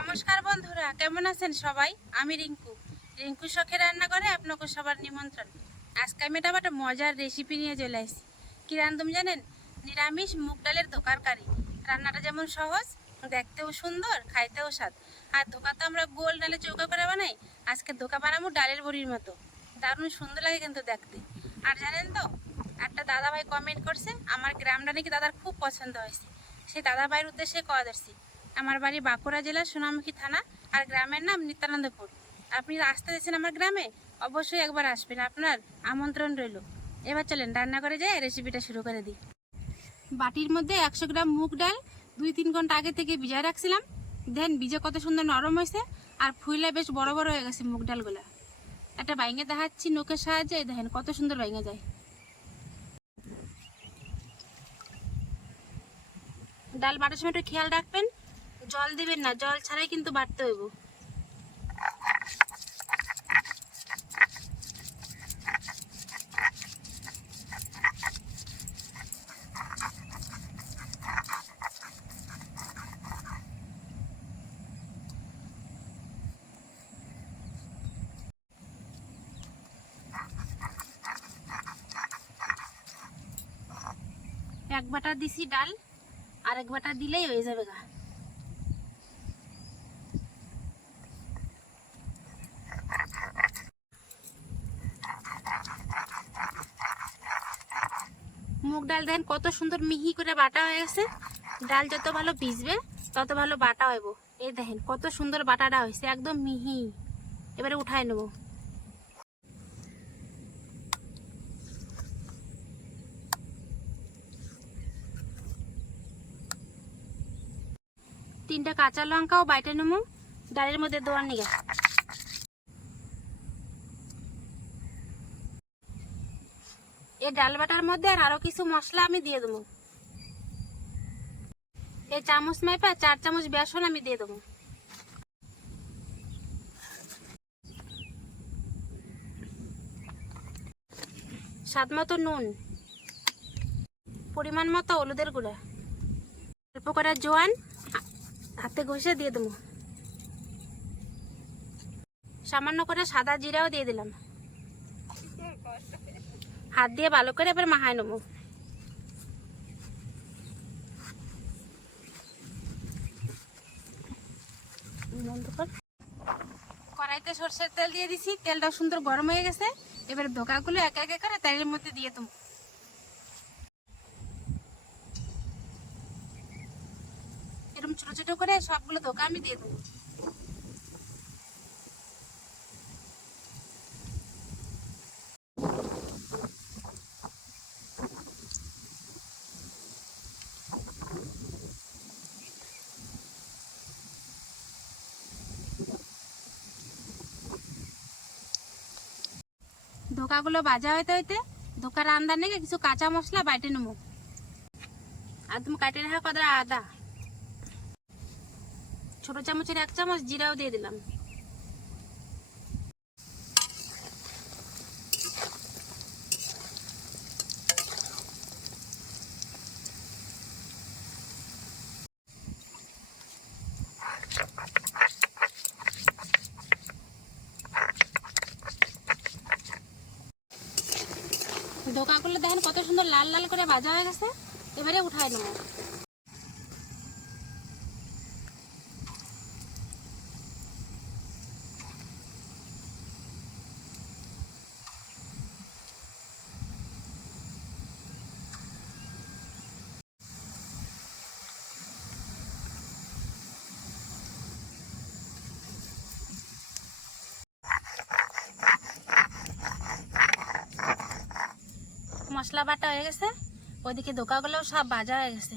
নমস্কার বন্ধুরা, কেমন আছেন সবাই? আমি রিঙ্কু। রিঙ্কু শখে রান্না করে আপনাকে সবার নিমন্ত্রণ। আজকে আমি এটা একটা মজার রেসিপি নিয়ে চলে আসছি। কী রান্ধুম জানেন? নিরামিষ মুগ ডালের দোকারকারি। রান্নাটা যেমন সহজ, দেখতেও সুন্দর, খাইতেও স্বাদ। আর ধোকা তো আমরা গোল ডালে চৌকা করে বানাই, আজকে ধোকা বানাবো ডালের বড়ির মতো। দারুণ সুন্দর লাগে কিন্তু দেখতে। আর জানেন তো, একটা দাদা ভাই কমেন্ট করছে, আমার গ্রামটা নাকি দাদার খুব পছন্দ হয়েছে। সেই দাদা ভাইয়ের উদ্দেশ্যে ধরছি। আমার বাড়ি বাঁকুড়া জেলার সোনামুখী থানা আর গ্রামের নাম নিত্যানন্দপুর। আপনি আসতে দিয়েছেন আমার গ্রামে, অবশ্যই একবার আসবেন। আপনার আমন্ত্রণ রইল। এবার চলেন রান্না করে যাই রেসিপিটা শুরু করে দিই। বাটির মধ্যে একশো গ্রাম মুগ ডাল দুই তিন ঘণ্টা আগে থেকে ভিজায় রাখছিলাম। দেন ভিজে কত সুন্দর নরম হয়েছে আর ফুইলে বেশ বড় বড় হয়ে গেছে মুগ ডালগুলা। একটা বাইঙে দেখাচ্ছি নোকের সাহায্যে, দেখেন কত সুন্দর বাইঙে যায়। ডাল বাটার সময় একটু খেয়াল রাখবেন। জল দিবেন না, জল ছাড়াই কিন্তু বাটতে হইব। এক বাটা দিছি ডাল আর এক বাটা দিলেই হয়ে যাবে গা। মুগ ডাল দেখেন কত সুন্দর মিহি করে বাটা হয়ে গেছে। ডাল যত ভালো ভিজবে, তত ভালো বাটা হইব। এই দেখেন কত সুন্দর বাটাটা হয়েছে, একদম মিহি। এবারে উঠাই নেব। তিনটা কাঁচা লঙ্কাও বাইটে নেব, ডালের মধ্যে দেওয়ার নিগে। এই ডাল বাটার মধ্যে আর আরও কিছু মশলা আমি দিয়ে দেবো। এই চামচ মাইপা চার চামচ বেসন আমি দিয়ে দেবো। স্বাদ মতো নুন, পরিমাণ মতো হলুদের গুঁড়া, অল্প করে জোয়ান, হাতে ঘষে দিয়ে দেবো। সামান্য করে সাদা জিরাও দিয়ে দিলাম। হাত দিয়ে ভালো করে এবার মাহায় নেব। কড়াইতে সর্ষের তেল দিয়ে দিছি, তেলটা সুন্দর গরম হয়ে গেছে। এবার ধোকাগুলো এক এক করে তেলের মধ্যে দিয়ে দেবো। এরকম ছোট ছোট করে সবগুলো ধোকা আমি দিয়ে দেবো। ধোকাগুলো বাজা হইতে হইতে ধোকার আন্দার নেই কিছু কাঁচা মশলা বাইটে নেব। আর তুমি কাটে রাখা কদরা আদা। ছোট চামচের এক চামচ জিরাও দিয়ে দিলাম। দোকানগুলো দেখেন কত সুন্দর লাল লাল করে বাজা হয়ে গেছে। এবারে উঠায় নেব। মশলা বাটা হয়ে গেছে, ওদিকে দোকাগুলোও সব ভাজা হয়ে গেছে।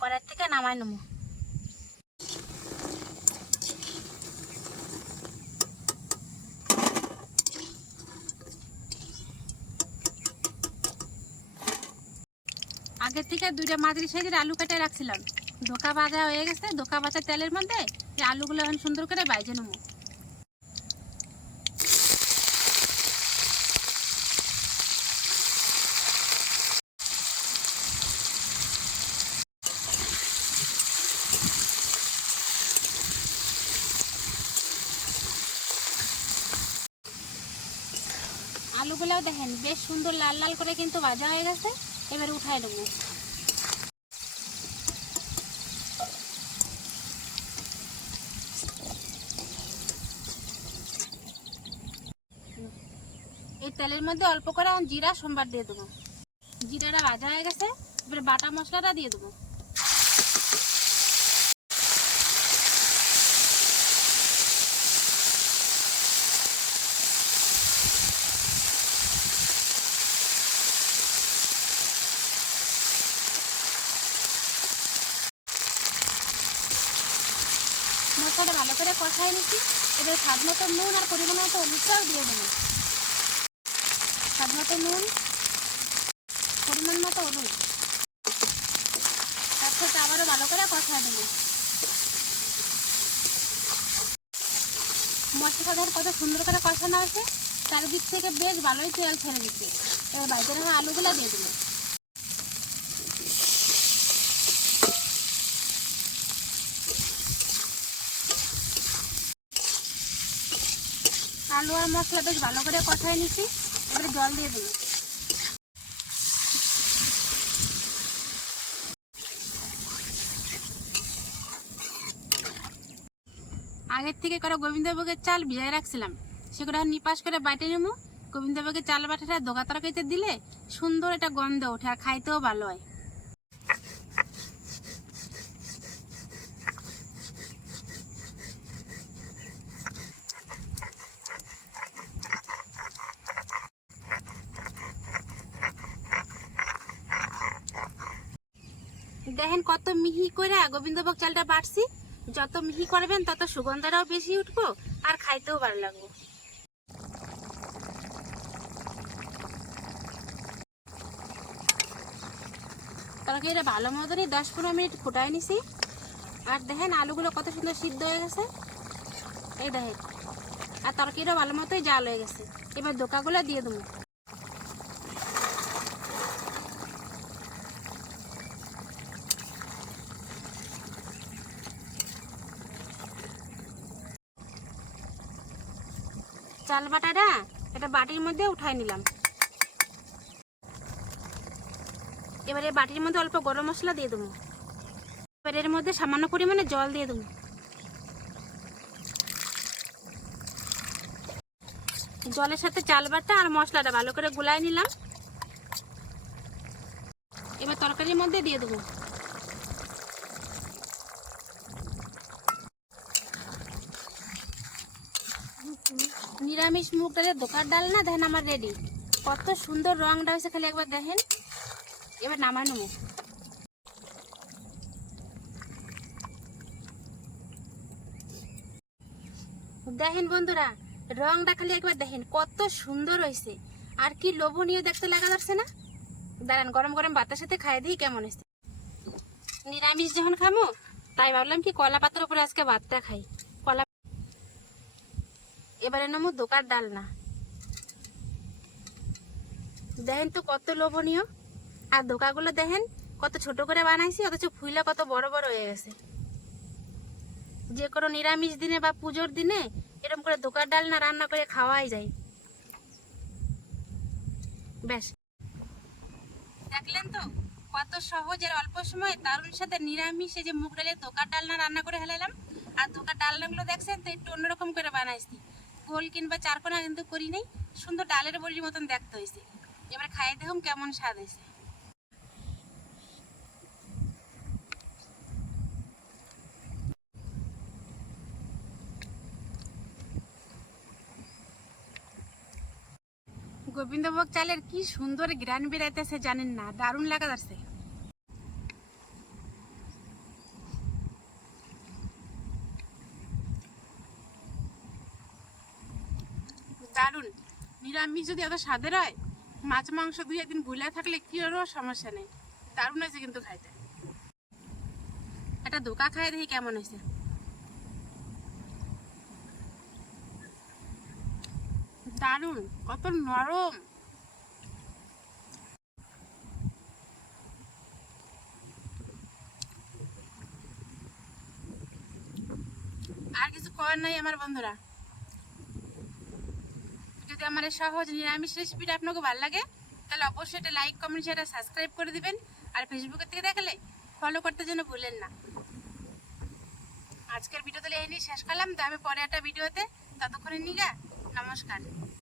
কড়াই থেকে নামাই নেব। আগের থেকে দুইটা মাঝারি সাইজের আলু কেটে রাখছিলাম। ধোকা ভাজা হয়ে গেছে ধোকা ভাজা তেলের মধ্যে এই আলুগুলো এখন সুন্দর করে বাইজে নেব। আলুগুলাও দেখেন, বেশ সুন্দর লাল লাল করে কিন্তু ভাজা হয়ে গেছে। এবার উঠাই দেবো এই তেলের মধ্যে অল্প করে জিরা, সোমবার দিয়ে দেবো। জিরাটা ভাজা হয়ে গেছে, এবার বাটা মশলাটা দিয়ে দেবো মশলাটা কষাই নিচ্ছি এবার স্বাদ মতো নুন আর পরিমাণ মতো হলুদটাও দিয়ে দেবো। স্বাদ মতো নুন, পরিমাণ মতো হলুদ। তার সাথে আবারও ভালো করে কষা দেবো। মশলাটা ধর কত সুন্দর করে কষানো হয়েছে, চারিদিক থেকে বেশ ভালোই তেল ছেড়ে দিচ্ছে। এবার রাখা আলুগুলো দিয়ে দেবো। আলু আর মশলা বেশ ভালো করে কষাই নিচ্ছি। এবারে জল দিয়ে দেবো। আগের থেকে করা গোবিন্দভোগের চাল ভিজাই রাখছিলাম। সেগুলো নিপাস করে বাইটে নেব। গোবিন্দভোগের চাল বাটাটা দোকা দিলে সুন্দর একটা গন্ধ ওঠে আর খাইতেও ভালো হয়। দেখেন কত মিহি করে গোবিন্দভোগ চালটা বাড়ছি। যত মিহি করবেন, তত সুগন্ধটাও বেশি উঠবো আর খাইতেও ভালো লাগবো। লাগবে তরকারিটা ভালো মতনই দশ পনেরো মিনিট ফুটাই নিছি। আর দেখেন আলুগুলো কত সুন্দর সিদ্ধ হয়ে গেছে। এই দেখেন। আর তরকারিটা ভালো মতোই জাল হয়ে গেছে। এবার দোকাগুলো দিয়ে দেবো। চাল বাটাটা একটা বাটির মধ্যে উঠাই নিলাম। এবারে বাটির মধ্যে অল্প গরম মশলা দিয়ে দেবো। এবার এর মধ্যে সামান্য পরিমাণে জল দিয়ে দেবো। জলের সাথে চাল বাটা আর মশলাটা ভালো করে গুলাই নিলাম। এবার তরকারির মধ্যে দিয়ে দেবো। মুগ ডালের দোকান ডাল না, দেখেন আমার রেডি কত সুন্দর রংটা হয়েছে, খালি একবার দেখেন। এবার নামানো মুখ। দেখেন বন্ধুরা, রংটা খালি একবার দেখেন, কত সুন্দর হয়েছে। আর কি লোভনীয় দেখতে লাগা যাচ্ছে না? দাঁড়ান, গরম গরম ভাতের সাথে খাই দিই, কেমন হয়েছে? নিরামিষ যখন খামো তাই ভাবলাম কি কলা পাতার উপরে আজকে ভাতটা খাই। এবারে নামো দোকার ডাল না দেখেন তো কত লোভনীয়। আর দোকাগুলো দেখেন কত ছোট করে বানাইছি, অথচ ফুইলা কত বড় বড় হয়ে গেছে। যে কোনো নিরামিষ দিনে বা পুজোর দিনে এরকম করে দোকার ডাল না রান্না করে খাওয়াই যায়। বেশ দেখলেন তো কত সহজের অল্প সময় দারুণ সাথে নিরামিষে যে মুগ ডালের দোকার ডালনা রান্না করে হেলালাম আর দোকার ডালনাগুলো দেখছেন তো একটু অন্যরকম করে বানাইছি। গোল কিংবা চারকোনা কিন্তু করি নাই। সুন্দর ডালের বলির মতন দেখতে হয়েছে। এবার খাইয়ে দেখুন কেমন স্বাদ হয়েছে। গোবিন্দভোগ চালের কি সুন্দর গ্রান বেরাইতেছে জানেন না? দারুণ লাগা যাচ্ছে দারুণ নিরামিষ যদি এত স্বাদের হয়, মাছ, মাংস দুই একদিন ভুলে থাকলে কি আরও সমস্যা নেই। দারুণ হয়েছে কিন্তু খাইতে। একটা ধোকা খাই দেখি কেমন হয়েছে। দারুণ, কত নরম। আর কিছু করার নাই আমার বন্ধুরা। যদি আমার সহজ নিরামিষ রেসিপিটা আপনাকে ভালো লাগে, তাহলে অবশ্যই এটা লাইক কমেন্ট শেয়ার সাবস্ক্রাইব করে দেবেন। আর ফেসবুকের থেকে দেখলে ফলো করতে যেন ভুলেন না। আজকের ভিডিও তাহলে এই নিয়ে শেষ করলাম। তো আমি পরে একটা ভিডিওতে ততক্ষণে নিগা। নমস্কার।